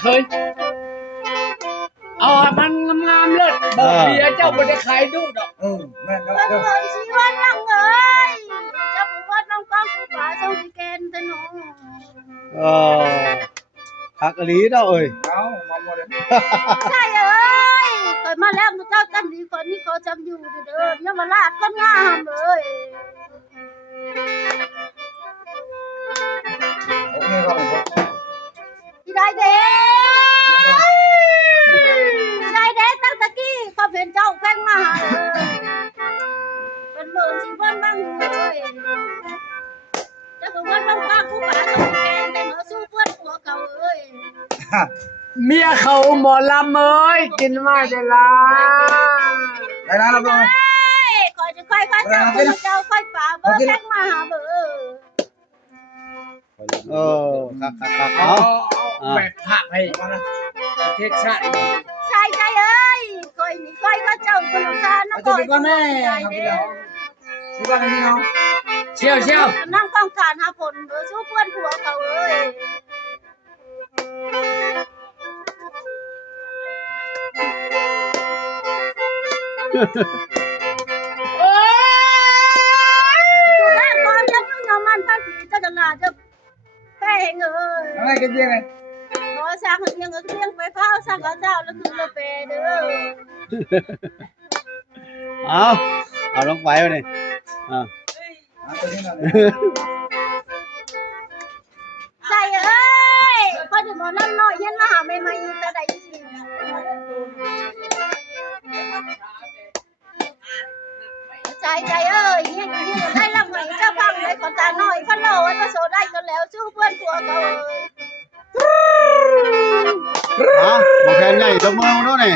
เคยเอามันงามๆเลิศบอกเบียร์เจ้าบ่ได้ขายดูดอกแม่นเนาะ เปิดชีวันลังเอ้ยจะบอกว่าน้องก้องคือป่าเจ้าสิแกนแต่น้อง เออคักอีหลีเนาะเอ้ย เอามาหมดเลย ใช่เอ้ยเกิดมาแล้วเจ้าจำดีคนนี้เขาจำอยู่เด้อเนี่ยมาลาดคนงามเลย โอเคครับผม ที่ได้เด้ที่ได้เด้ตั้งตะกี้ก็เป็นเจ้าแป้งมาหาเป็นเมืองชีวันบ้างเลยจะบอกว่าน้องก้องคือป่าเจ้าสิแกนแต่น้องสู้เพื่อนหัวเขาเอ้ย เมียเขาหมอลำเอ้ยกินมาได้ละ ได้นะเราต้อง คอยจะค่อยเจ้าค่อยป่าเบอร์แท็กมาหาเบอร์ เออคัก เอา เอา แบบผักให้ประเทศชาติ ใช่ใจเอ้ยคอยนี่ค่อยเจ้าคนละการนะ จะเป็นก้อนแม่ครับพี่น้องพี่ก้อนนี้น้อง เชี่ยว นั่งต้องการหาผลเบอร์สู้เพื่อนผัวเขาเอ้ยโอ้ย แรกก่อนจะนุ่งยอมันท่านผีจะจะนาจะแป้งเอ้ย อะไรกันยังไง ขอสร้างเพียงเพียงไปเฝ้าสร้างกับเจ้าแล้วคือละเปเด้อ เอาลงไปวะนี่อ่า ตัวนี้นะ ใช่เอ้ยพอถึงหมอนั่นน้อยเย็นมาหาใหม่ๆจะได้ใจเอ้ยเฮียได้ลำไหนเจ้าพังเลยคนตาหน่อยพันโลวันมาโซได้กันแล้วสู้เพื่อนผัวเขา บ่แค่ใหญ่ตะมือเนาะนี่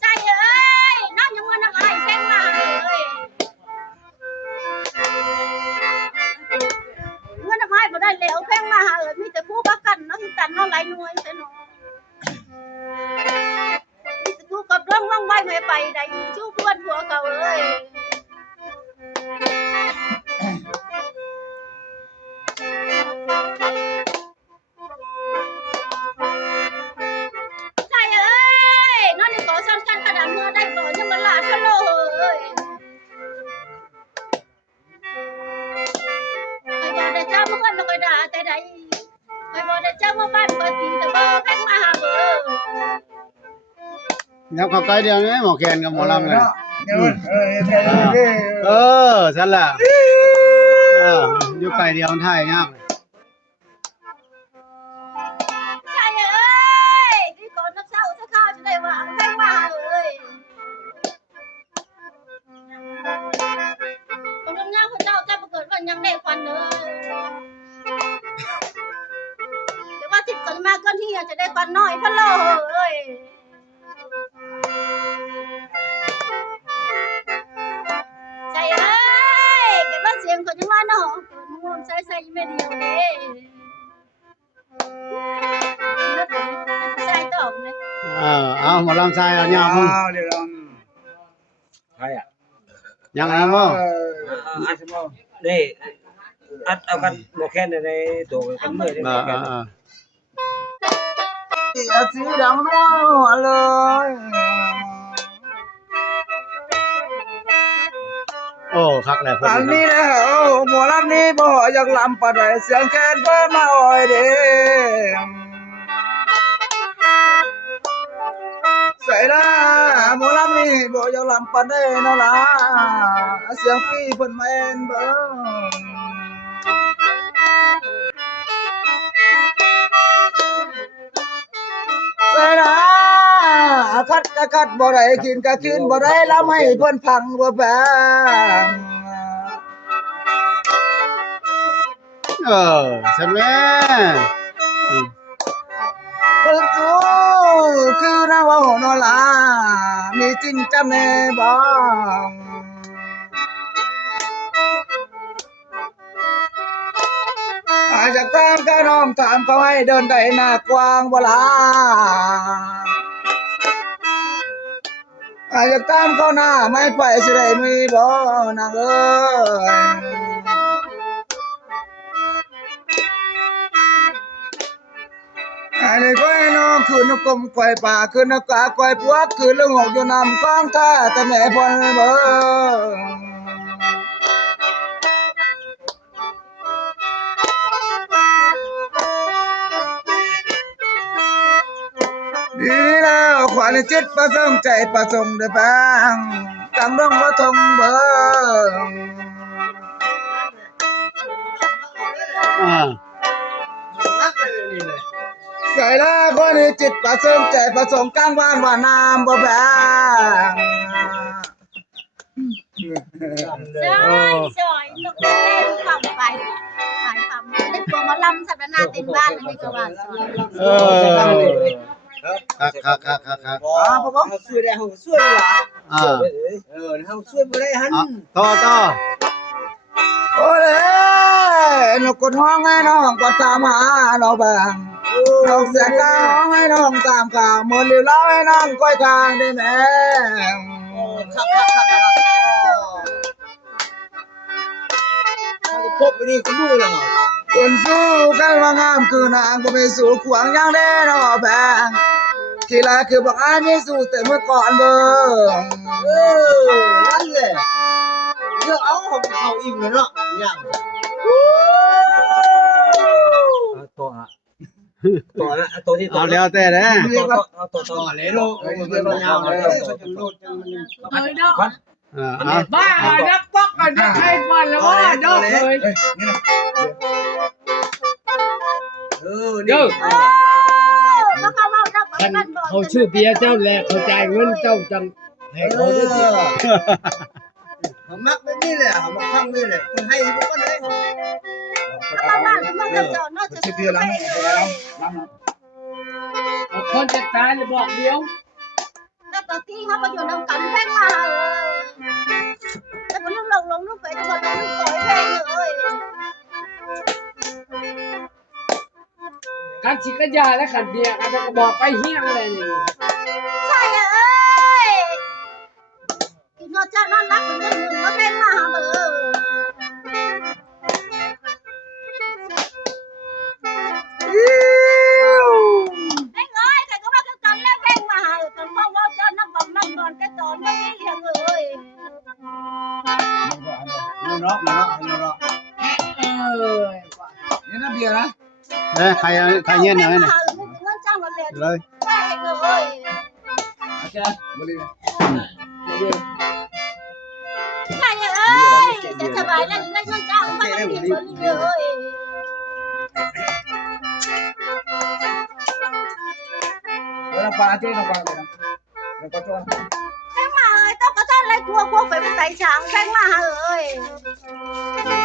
ใจเอ้ยน้ำยังมันน้ำไอ้แข้งมาเลยเงินน้ำไอ้บ่ได้แล้วแข้งมาเอ้ยมีแต่ผู้ประกันน้ำกันน้ำไหลหน่วยแต่หนอมีแต่ผู้กับเรื่องว่างไว้ไม่ไปได้สู้เพื่อนผัวเขาเอ้ยใจเอ้ยน้องนี่ขอสั้นๆขนาดเมื่อได้บ่ยังมาลาดพะโลเอ้ยใครบอกได้เจ้าเมื่อวันเราก็ด่าแต่ใดใครบอกได้เจ้าเมื่อบ้านเปิดปีแต่บ่แพงมาหาเบอร์ ยับเข้าใกล้เดียวนี่หมอแคนกับหมอลำเลย เนาะเออฉันล่ะอยู่ไกลเดียวมันถ่ายยากเลย ใช่เอ้ยที่ก่อนน้ำเศร้าสักข้าวจะได้ว่าแพงมาเอ้ยคนงามพระเจ้าจะมาเกิดวันยังได้ควันเลยแต่ว่าทิศก่อนมาก่อนที่จะได้ควันน้อยพะโลเอ้ยใจเอ้ยเกิดว่าเสียงคนยังมาเนาะงวงใส่ไม่เดียวเด้ใส่ตอบเลย เอาหมอลำชายเอายาวมึง เดี๋ยวๆใครอ่ะ ยังไงบ่ อัดสมอง นี่อัดเอากันบ่แค่ในตัวกันเมื่อยได้บ่แค่ สีดำนัวเลย โอ้คักแหละเพิ่ อัน น นี้นะหมอลำนี้บ่อยากลำปะได้เสียงแคนเพิ่นมาอ้อยเด้ใส่ละหมอลำนี้บ่อยากลำปะได้เนาะล่ะเสียงพี่เพิ่นแม่นเบิ่งใส่ละคัดก็คัดบ่ได้กินก็กินบ่ได้ลำให้เพิ่นฟังบ่แปง ฉันแม่ เปิดสู้คือนะว่าโนลามีจริงจำแน่บ้างอาจจะตามก็น้อมถามเขาให้เดินได้หน้ากว้างเวลาอาจจะตามเขาหน้าไม่ไปสิได้มีบ่นางเอ้ย คืนนกกลมควายป่าคืนนกกาควายพวกคืนเรื่องหกอยู่นำกองท่าแต่แม่พลเบิ่งดีแล้วขวัญจิตประสงค์ใจประสงค์ได้บ้างตั้งดงว่าทงเบิ่ง อ่า ใส่ละคนนี้จิตประสงค์ใจประสงค์กลางบ้านว่าน้ำบ่แบง ซอยนกเล่นฟังไปขายคำได้ตัวมาลำสัปดาห์เต็มบ้านนี่ก็ว่าซอย เออครับ พ่อบอก เฮาช่วยได้เฮาช่วยล่ะ อ่า เฮาช่วยบ่ได้หั่น ต่อ โอ้เลยนกกดห้องให้น้องก็ตามหาน้องแบงนกเสียงกาห้องให้น้องตามข่าวหมดเรียวเล่าให้น้องก้อยทางได้แม่ ครับพบไปนี่ก็รู้แล้ว คนสู้กันว่างามคือนางบ่มีสู้ขวางอย่างแน่น้องแบงกีฬาคือบอกอ้ายมีสู้แต่เมื่อก่อนเบิ่ง นั่นแหละเลือกเอาของเขาอิ่มแล้วเนาะอย่างตัวที่ เอาแล้วแต่นะ ต่อเลยลูกเรื่องยาวเลยจนโลดจนมัน เอ้ยเนาะ เอา บ้านับป๊อกกันนับให้ก่อนแล้วว่าเนาะเอ้ย นี่ แล้วเขาเอาดับ ท่าน กันบ่ เขาชื่อเบียร์เจ้าแหละเขาจ่ายเงินเจ้าจังให้เขาได้สิ ผมมักแบบนี้แหละผมมักทำนี่แหละคนให้ทุกคนเลย แล้วบ้านมันจะจอดนอกจะ ชื่อเบียร์ล้ำคนจะตายเลยบอกเดียว แล้วตอนที่เขาไปอยู่นำกันแพงมาแต่มันลงลูกไปจะบอกลงลูกปล่อยแพงเลย การฉีดกระยาและขันเบียร์อาจจะบอกไปเฮี้ยงอะไรนี่ ใช่เอ้ยกินนอนจ้านอนรักคนเงินมาแพงมาเบอแพงเอ้ยแต่ก็ว่ากันแล้วแพงมาตอนพ่อว่าจะนั่งบังนั่งนอนแกตอนก็ไม่เลี้ยงเลย เนาะ เออ นี่นะเบียร์นะ ใครเงี้ยหน่อยนะ เงินจ้างมาเลย เลย แพงเลย อาจารย์ บ่ดี ใช่เอ้ยจะสบายแล้วเงินจ้างมาเลยเลย แล้วปลาเจ๊น้องปลาเลยแล้วก็จ้อน แพงมาเอ้ยต้องก็ท่านไรกลัวพวกไปเป็นไตช้างแพงมาเอ้ย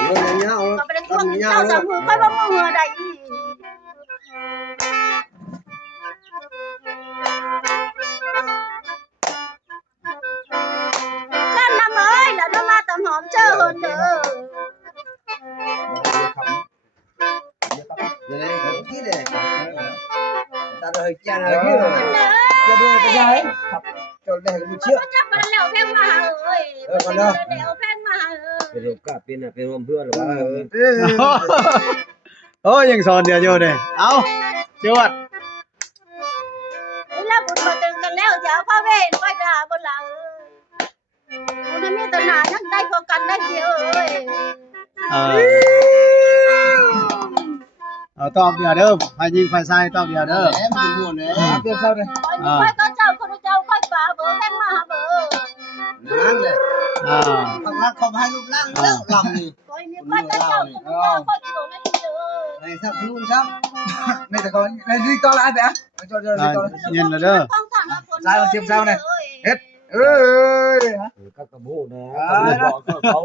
เรื่องยาว ก็ไปเป็นพวกเจ้าสมือค่อยบ่มือใดฉันนำเอ้ยแล้วนำมาตำหอมเจอเฮินเด้อ เลยที่เลยตาเลยแก่เลยที่เลย เด้อ จะดูจะได้ครับจนได้ก็มีเชื่อ ก็จับมันแล้วแพงมาเอ้ยแล้วแพงมาเอ้ย เป็นโอกาสเป็นเป็นเพื่อนหรือว่า โอ้ยังสอนเดียวอยู่เนี่ยเอาจวด แล้วบุญมาตึงกันแล้วจะพ่อเวนค่อยด่าบนหลังบุญมีตนายังได้พอกันได้เดียวเอ้ย เอาตอบเดียวเด้อไฟยิงไฟใส่ตอบเดียวเด้อ แหมมันม่วนเลยเบียร์เศร้าเลย ค่อยก็เจ้าคนเจ้าค่อยป่าเบอร์แพงมาเบอร์ นั่นเลย อ่า ทำรักเขาให้รูปร่างแล้วลำนี่ ค่อยนี่ค่อยก็เจ้าคนเจ้าค่อยโกรธนั่นเด้อ ให้สักนู่นซัก นี่แต่ก่อนในที่ต่อละเบียร์จอด เย็นเลยเด้อ เฮ็ดเอ้ย ก็กระบูนะบอกเขา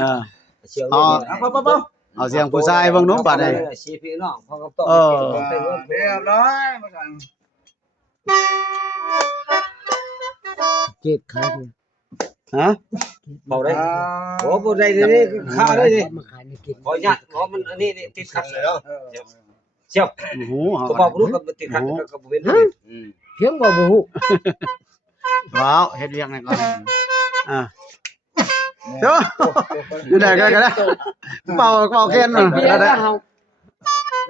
อ่า เชียว เอาเสียงผู้ชายเบิ่งน้องบัดนี้ ชีพี่น้องพอกับต่อ เรียบร้อยบ่สั่ง เก็บขายเลย ฮะ เบาได้โอ้บ่ได้นี่ข้าวได้นี่ มาขายในกิน ขอญาตขอมันอันนี้ติดขัดเลยเนาะเชียว โอ้โห ก็บอกรู้กับติดขัดกับบ่เป็น เพียงบ่บ่ฮู้ ว้าวเฮ็ดเวียกนั่นก่อนอ่าเด้อนี่ได้ก็ได้เป่าแค้น เบียร์ ได้ เฮา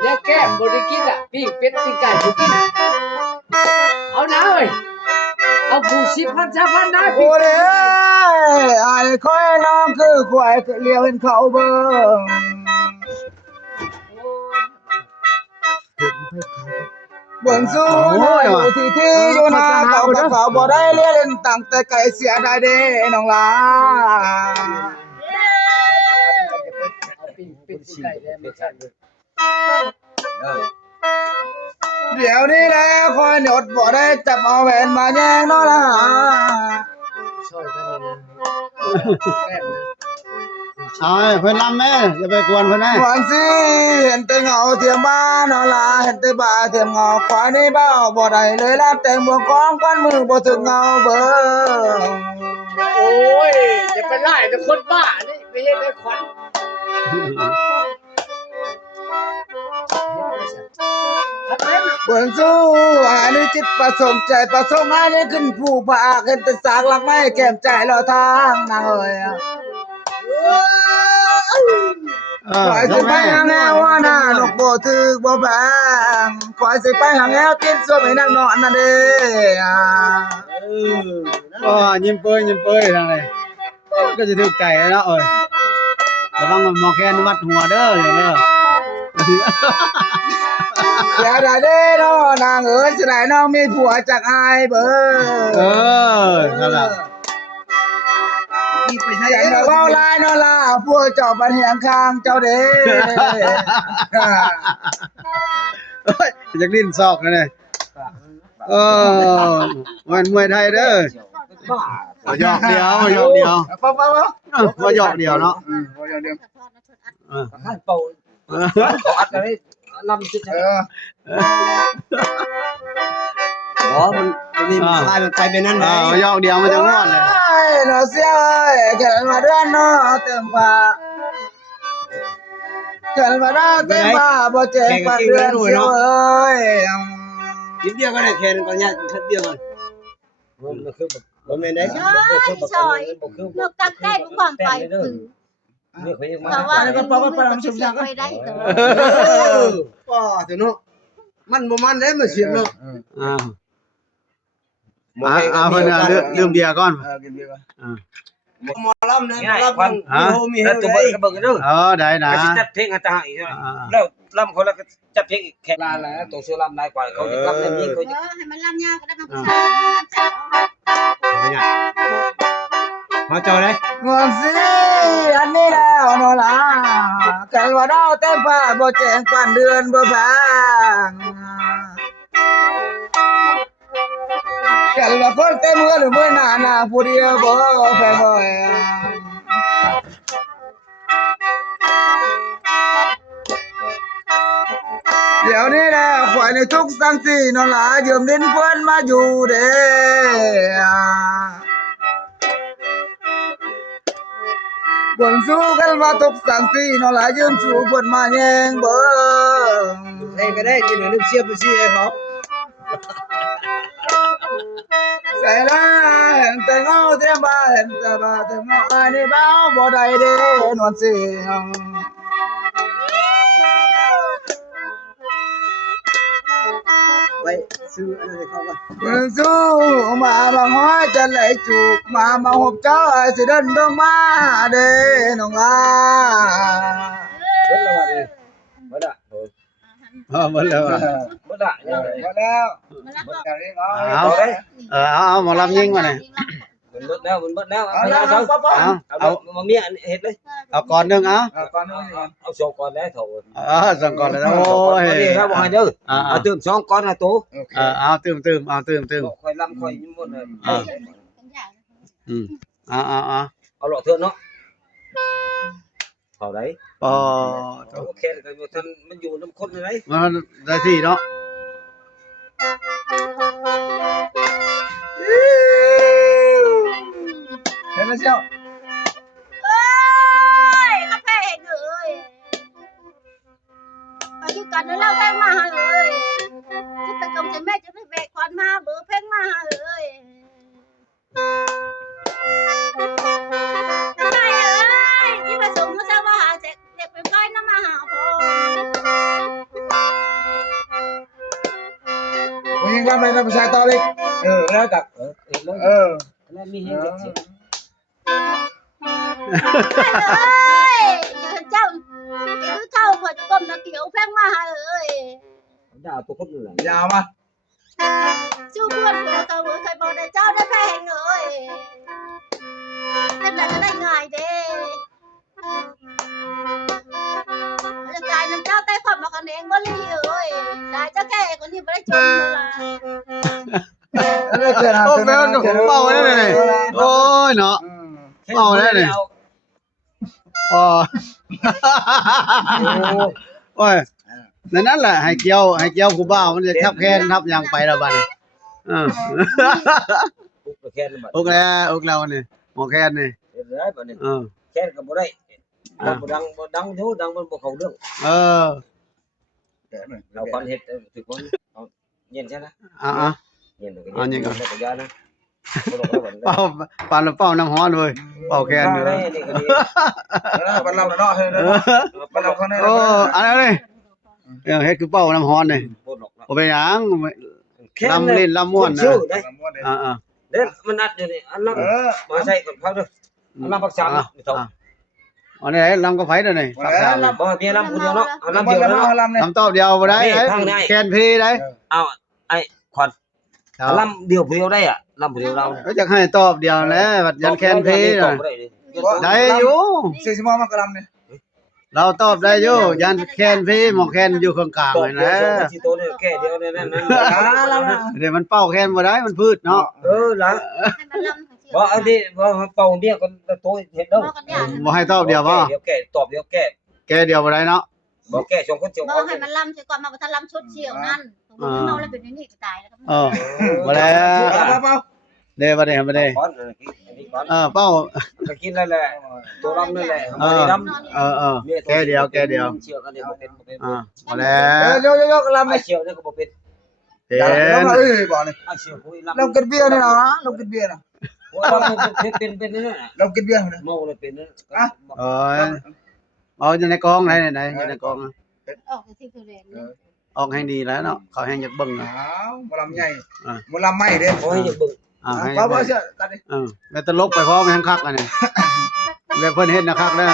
เนี่ยแก้มบ่ได้กินอ่ะปิ้งเป็ดปิ้งไก่บ่กินเอานะเอ้ยเอาผู้10,000 3,000ได้ปิ้ โอ้ ง เด้ไอ้คอยน้องคือควายเลี้ยวเห็นเขาเบิ่งเบิ่งสู้นะอยู่ที่อยู่นะเขากับเขาบ่ได้เลี้ยงตั้งแต่ไก่เสียได้เด้น้องลา เอาปิ้งเป็ดปิ้งไก่แล้วมาใส่ เดี๋ยวนี้แหละคอยหนดบ่ได้จับเอาแหวนมาแย่งน้อละ ช่วยกันนะแก้มนะ เอาให้เพิ่นลำแม่อย่าไปกวนเพิ่นนะ หวานสิเห็นแต่เงาเทียมบ้านน้อละเห็นแต่บ้าเทียมเงาควายนี่บ้าบ่ได้เลยละแต่งบ่กองก้อนมือบ่ถึงเงาเบิ่ง โอ้ยจะไปไล่แต่คนบ้านี่ไปเฮ็ดให้ขวัญ เบิ่งสู้อันนี้จิตประสงค์ใจประสงค์อันนี้ขึ้นผู้ภาคเห็นแต่สากหลักไม้แก้มใจรอทางนางเอ้ย ควายสิไปหางแนวว่าหน้านกบ่ถึกบ่แบงควายสิไปหางแนวติดส่วนให้นางนอนนั่นเด้ ก็ยิ้มเป้ยทางไหนก็จะถูกใจแล้วเอ้ยระวังหมอแคนวัดหัวเด้ออย่างเด้อ เสียดายเด้เนาะนางเอ้ยสิได้น้องมีผัวจากอายเบิ่นั่นล่ะ เสียงเว้าลายเนาะล่ะพวกเจ้าบันเหียงข้างเจ้าเด้ เอ้ยอยากลิ้นซอกเลยมันมวยไทยเด้อเอาหยอกเดียวหยอกเดียว ป๊า ว่าหยอกเดียวเนาะ บ่เดี๋ยว ท่านเป่าเขาอัดอะไรลำจิตอ๋อมันนี่มันคลายมันไปเป็นนั่นไง หยอกเดียวมันจะงอนเลย เนาะเสียเอ้ยแค่มาเดือนเนาะเต็มฟ้าแค่มาได้เต็มฟ้าบ่เจ็บปานเดือนเสียเอ้ย กินเดียวก็ได้แค่นั้นก็เนี่ยทัดเดียวกันมันคือบ่แม่นได้ ซอยนกตักได้บ่ความไปคือ นี่เขายังมา เพราะว่ามันชุบยังไปได้ตัว ป้าเถอะเนาะมันบ่มันได้มาเสียงเนาะ เพิ่นดื่มเบียร์ก่อน กินเบียร์ก่อน หมอลำนะหมอลำมันมีเฮ็ดตัวเบิ่งเด้อ ได้นะ ก็สิจัดเพลงให้ตาอีกแล้วลำคนละก็จัดเพลงอีกแค่ลาแล้วตัวเสือลำได้กว่าเขาจะลำแบบนี้เขาจะ ให้มันลำยากก็ได้มันก็ใช่ มาเจอเลย งอนสิอันนี้แล้วเนาะล่ะแค่ว่าดาวเต็มฟ้าบ่แจ้งปานเดือนบ่แพงแค่ว่าคนเต็มเมือหรือมื้อหน้าผู้เดียวบ่แพงบ่เดี๋ยวนี้แหละข่อยในทุกสังสีเนาะล่ะยืมดินเพิ่นมาอยู่เด้บนสู้กันมาทุกสังสีเนาะล่ะยืมสู่เพิ่นมาแย่งเบิ่ง ให้ก็ได้กินนึกเสียไปสิให้เขา ใส่ละเห็นแต่เงาเต็มบ้าเห็นแต่บ้าแต่เงาอันนี้บ้าบ่ได้เด้นวลเสียง ไปซื้ออะไรเขาก่อน บนสู้มาบางห้อยจะไหลจูบมาหบเจ้าสิเดินดงมาเด้น้องลา เบิ่แล้วว่าบ่ได้ หมดแล้ว บ่ได้ พอแล้วหมดจากนี้เอา เอาหมอลำยิงมาเลย มันเบิดแล้วเอา เอา แล้ว เอา ป๊อ เอามาเมียเฮ็ดเลย เอาก่อนหนึ่งเอา ก่อนนู้น เอา2ก้อนได้เท่า สั่งก่อนเลยนะโอ้ย ครับบ่ให้เด้อเอาตื่ม2ก้อนนะโต เอาตื่มเอาตื่ม ค่อยลำค่อยหมดเลย เอาหลอดเถื่อนเนาะเท่าไร อ๋อ โอเคก็อยู่ท่านมันอยู่น้ำข้นเลย มันได้ที่เนาะ เห็นแล้วเชียว เอ้ยกาแฟเห็นเอ้ยไปอยู่กันแล้วเราแพงมาเอ้ยจะไปกงใจแม่จะไปแบกควันมาเบอร์แพงมาเอ้ยไม่เอ้ยที่ผสมก็จะว่าเจ็บเป็นก้อยน้ำมาหาพอ งลำเลยนะภาษาต่อเลยแล้วกับแล้วมีเฮ็ดจังซี่ เอ้ยเจ้าคือเท่าขวดก้มตะเกียวแพงมาหาเอ้ย ดาวตัวคนนึงล่ะ ยาวมา ชูเพื่อนหัวเตาหัวใส่บอกได้เจ้าได้แพงเอ้ยเป็นไรจะได้ง่ายเด้จะกลายน้ำเจ้าใต้ความมากันเองบ่ลีเอ้ยได้เจ้าแก่คนที่บ่ได้จนเวลา โอ้แม่นก็เป่าได้เลยโอ้ยเนาะเป่าได้เลยอ๋อโอ้ยนั่นแหละให้เกี่ยวกูบ้ามันจะทับแค้นทับยังไปแล้วบัดนี้ปุ๊บแค่นั้นบัด อกแล้วนี่หมอแค้นนี่ เฮ็ดได้บัดนี้แค่ก็บ่ได้บ่ดังอยู่ดังมันบ่เข้าเรื่องเราคนเฮ็ดถึกคนเอาเย็นใช่นะเย็นก็เย็นก็ยานะบ่ลงแล้วบัดนี้ เป่าปานเป่าน้ำร้อนเลยเป่าแค้นอยู่ นี่ก็ดี บันเราเนาะบันเราเขาเนี่ย โอ้อันนั้นนี่เฮ็ดคือเป่าน้ำร้อนนี่ บ่ลงแล้ว บ่เป็นหยังลำเล่นลำม่วนนะ เด้มันนัดอยู่นี่อันนั้นมาใส่กับเขาเด้ออันนั้นปักษานี่ต้อง อันนี้ลำก็ไผเด้อนี่ปักษา บ่มีลำคนเดียวเนาะอันลำเดียวเนาะ ลำตอบเดียวบ่ได้แคนพีได้ เอาไอ้ขวัญลำเดียวผู้เดียวได้อ่ะลำผู้เดียวเรา ก็จะให้ตอบเดียวแหละบัดยันแคนพีได้อยู่ 40 มากระลำเนี่ย เราตอบได้อยู่ยันแคนพีหมอแคนอยู่ข้างกลาง ตบ นี่ เดียว นะ สิโตเนี่ยแค่เดียวนั่น เดี๋ยวมันเป่าแคนบ่ได้มันพืชเนาะ ล่ะ ให้มันลำ บ่อันนี้บ่เป่าเดียวก็โตเฮ็ดเด้อ บอกกันอย่าง บ่ให้ตอบเดียวบ่ เดี๋ยวแก้ตอบเดียวแก้ แกเดียวบ่ได้เนาะ บ่แก้สองคนเจียว บอกให้มันลำเสียก่อนมาประทันลำชุดเชี่ยวนั่นผมเมาแล้วเป็นนี่ก็ตายแล้ว บ่แล้ว เปล่า เด้บ่ได้บ่ได้ ก่อนอันนี้ก่อน เป้า ก็กินนั่นแหละตัวลำนั่นแหละ เออแกเดียว เชื่อกันเนี่ยบ่เป็น บ่แล้ว โยกกระลำ ไอ้ เนี่ย เชื่อเนี่ยก็บ่เป็น เป็น บ่เนี่ย ไอ้เชื่อผู้ลำ เรากินเบียร์เนี่ยนะเรากินเบียร์นะ ว่าเป็นนั่นน่ะ เรากินเบียร์เนี่ย เมาเลยเป็นนั่น โอ้ยเอาอยู่ในกองไหนอยู่ในกอง ออกสิคือเรน ออกให้ดีแล้วเนาะเขาให้อยากเบิ่ง อ้าวบ่ลำใหญ่บ่ลำไม่เด้ โอ้ยอย่าบึ้ง ให้ บ่เชื่อตัดดิ แม่ตลกไปพร้อมทั้งคักอันนี้แบบเพิ่นเฮ็ดนะคักแล้ว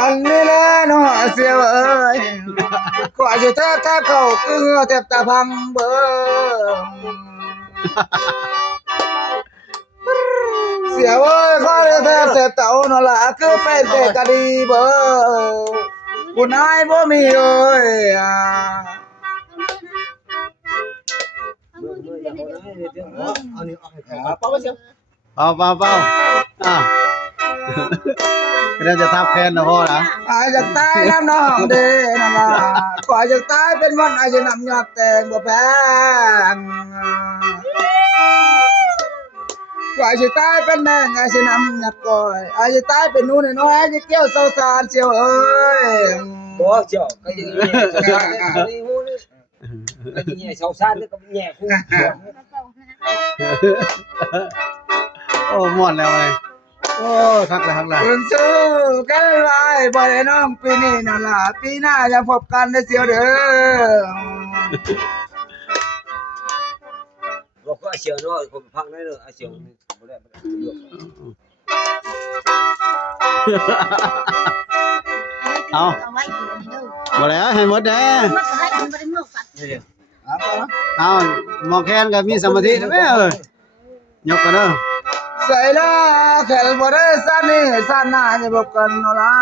อันนี้แหละเนาะเสียวเอ้ยกว่าจะแทบเข้าคือเหงื่อแทบตาพังเบิ่งเสียวเอ้ยขอแทบเต่าเนาะล่ะคือเป็นแต่กะดีเบิ่งผู้นายบ่มีเอ้ยอันนี้เอาให้ใคร เป่าเสียว เป่าก็จะทับแคนนะพ่อนะ อาจจะตายน้ำน้องเด้นั่นล่ะกว่าจะตายเป็นวันอาจจะนำยอดแต่งบ่แพงกว่าจะตายเป็นแมงอาจจะนำยักก้อยอาจจะตายเป็นนู่นน้อยจะเกี่ยวเศร้าสารเชียวเอ้ย บ่เจ้าก็อย่างนี้นี่ฮู้นี่ก็แย่ชาวซ่านนี่ก็แย่คู่ โอ้ม่วนแล้วเลยโอ้คักเลย คุณสู้กันไว้บ่ได้น้องปีนี้นั่นล่ะปีหน้าจะพบกันได้เสียวเด้อ บอกว่าเชียวเนาะผมพังได้เลยเชียวบ่ได้เลือก เอาไว้อยู่นี่เด้อ บ่แล้วให้หมดแด้ มันก็ให้มันบ่ได้เมื่อกัน เอาหมอแคนก็มีสมาธินะแม่ยกกันเด้อ ใส่ละแค่บ่ได้สันนี่สันหน้าจะพบกันเนาะล่ะ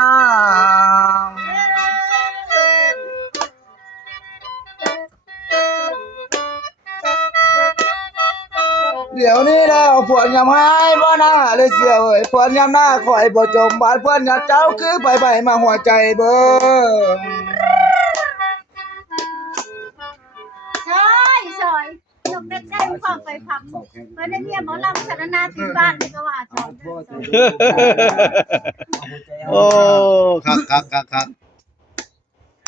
เดี๋ยวนี้แล้วพวกยามหายบ่น่าเลยเสียวเอ้ยพวกยามหน้าคอยบ่จมบาดเพิ่นอยากเจ้าคือไปมาหัวใจเบิ่ง ซอยยกเด็กได้ความไปพังเพิ่นได้เมียหมอลำชนะนาที่บ้านนี่ก็ว่าซอย โอ้คัก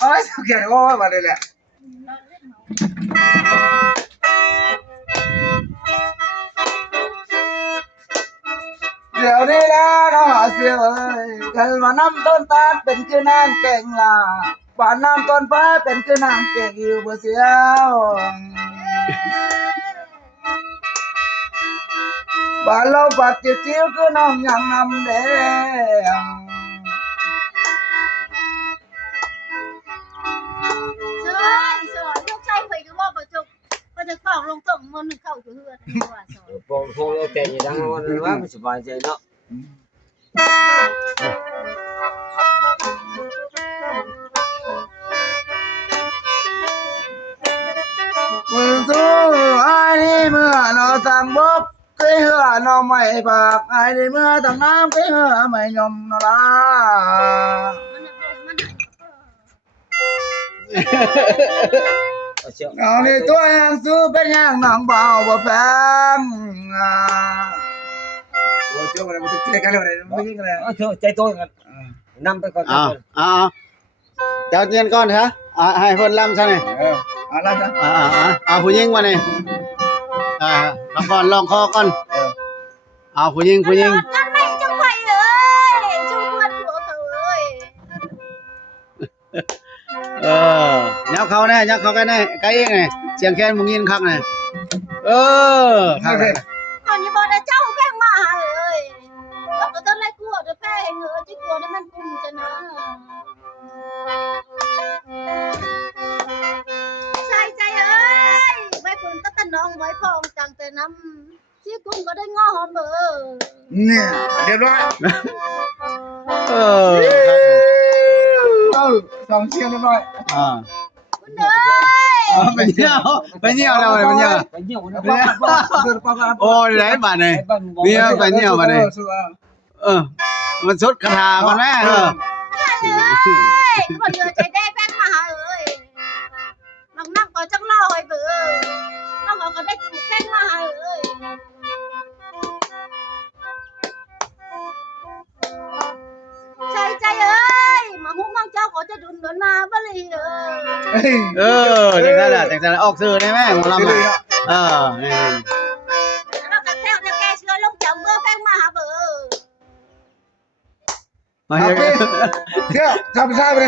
โอ้ยเขียนโอ้ยมาเลยแหละเดี๋ยวนี้แล้วเนาะเสียวเอ้ยกันมาน้ำต้นตาลเป็นคือนางแก่งลา บ้านน้ำต้นฟ้าเป็นคือนางเก่งอยู่บ่เสียวบ้านเราปักจิ๋วคือน้องยังนำแดง สวยลูกชายเคยก็บอกประจุก็จะกล่องลงส่งมันเข้าอยู่เฮือนว่าสวย โปงโพเอาแต่อย่างนั้นว่ามันสบายใจเนาะ มือสู้ไอ้นี่เมื่อเราต่างบกเคยเหือน้องไม่ปากไอ้นี่เมื่อต่างน้ำเคยเหือไม่ยอมนลา เอาเชียว เอานี่ตัวยังสู้เป็นยังน้องเบาบ่แพงโอ้เจ้าอะไรมันจะเจ๊กันเลยไม่ยิงกันเลย เอาเชียวใจโตกันนำไปก่อน เอาเจ้าเย็นก่อนฮะให้เพิ่นลำซะนี่ เอาละจ้ะ เอาผู้หญิงมานี่ลองก่อนลองคอก่อนเอาผู้หญิง กันไม่จังไหวเลยชูเพื่อนหัวเขาเลย ยับเขาแน่ยับเขากันแน่ไกลเองไงเสียงแค้นมึงยินคักแน่คัก ตอนนี้บอกได้เจ้าแพงมาเลยแล้วก็ต้องไล่กลัวจะแพงที่กลัวนี่มันกุ้มจะนะใจเอ้ยไว้คุณก็ตะน้องไว้พองจังแต่น้ำที่กุ้งก็ได้งอหอมเนี่ยเรียบร้อยสองเชียงเรียบร้อย คุณเอ้ย ไปเที่ยวแล้วไปเที่ยว ไปเยี่ยวนะ โอ้ยไหนบ้านนี่เมียไปเที่ยวบ้านนี่มันสุดคาถาก่อนแม่คนเดือใจได้แป้งมาเอ้ยนั่งก็จังรอไอ้เบื่อนั่งก็ได้กินแป้งมาเอ้ยใจเอ้ยมาหุ้มมังเจ้าก็จะดุนมาบ่เลยจังซั่นล่ะออกสื่อได้แม่หมอลำนี่ แล้วก็แท้จะแกเชื่อลงจังเบื่อแป้งมาเบื่อ เที่ยวทำใช่ไหม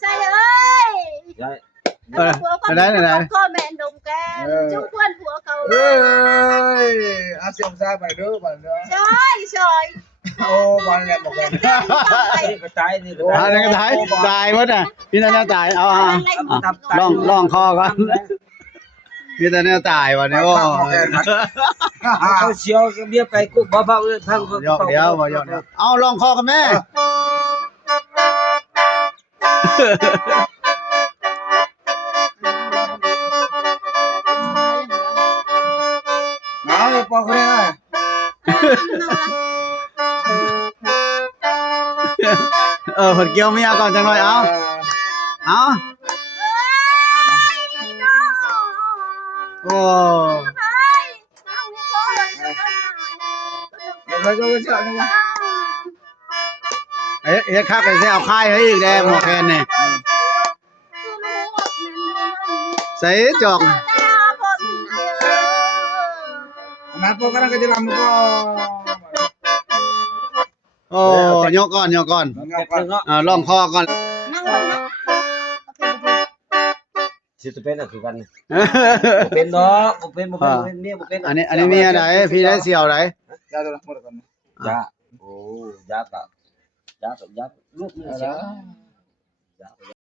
ใจเอ้ยพ่อแม่ดมแกจุ๊บเพื่อนผัวเขาอาเซียมใช่ไหมเด้อบ้านเด้อใช่โอ้บ้านเนี่ยบอกกัน นี่ก็ตายนี่ก็ อะไรก็ตายหมดอ่ะพี่นาตายเอาลองคอก่อนพี่นาตายวันนี้โอ้เขาเชียวเบี้ยไปกุ๊กบ่าวเลยพัง ยอกเดียวเอาลองคอกันแม่เอาเลยปอกเลยผลเกี่ยวเมียก่อนจังหน่อยเอาโอ้เฮ็ดคักเลยสิเอาค่ายให้อีกแดงหมอแคนนี่ใส่จอกนัดพวกกันก็จะทำก็โอ้ยกก่อนลองคอก่อนสิจะเป็นคือกันเป็นเนาะบ่เป็นเมียบ่เป็นอันนี้เมียไหนพี่ได้เสี่ยวไหนยาโอ้ยากะลูกนี่เสียว